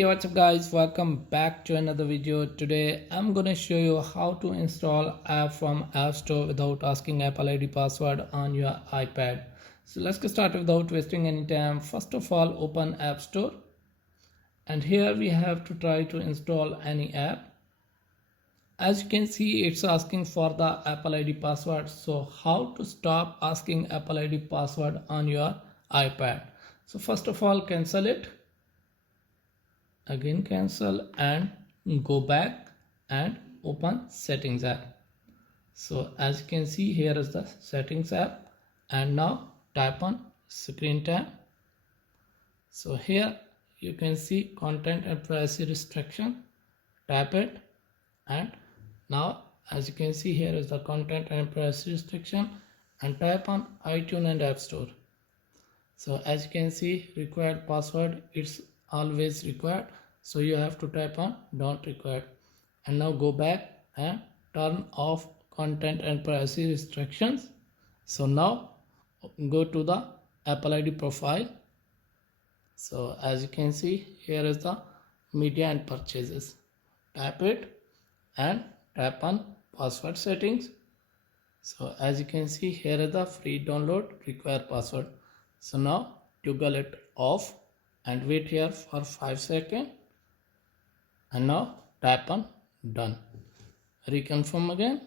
Hey, what's up guys, welcome back to another video. Today I'm gonna show you how to install app from App Store without asking Apple ID password on your iPad. So let's get started without wasting any time. First of all, open App Store, and here we have to try to install any app. As you can see, it's asking for the Apple ID password. So how to stop asking Apple ID password on your iPad? So first of all, cancel it. Again cancel and go back and open settings app. So as you can see, here is the settings app, and now tap on screen time. So here you can see content and privacy restriction. Tap it, and now as you can see, here is the content and privacy restriction, and tap on iTunes and App Store. So as you can see, required password, it's always required, so you have to type on don't require. And now go back and turn off content and privacy restrictions. So now go to the Apple ID profile. So as you can see, here is the media and purchases. Tap it and tap on password settings. So as you can see, here is the free download, require password. So now toggle it off and wait here for 5 seconds, and now tap on done. Reconfirm again.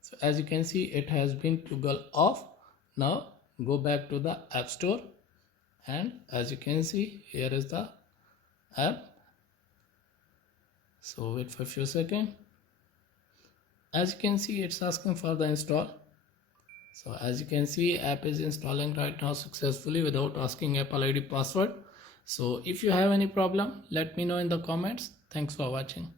So as you can see, it has been toggle off. Now go back to the App Store, and as you can see, here is the app. So wait for a few seconds. As you can see, it's asking for the install. So as you can see, app is installing right now successfully without asking Apple ID password. So if you have any problem, let me know in the comments. Thanks for watching.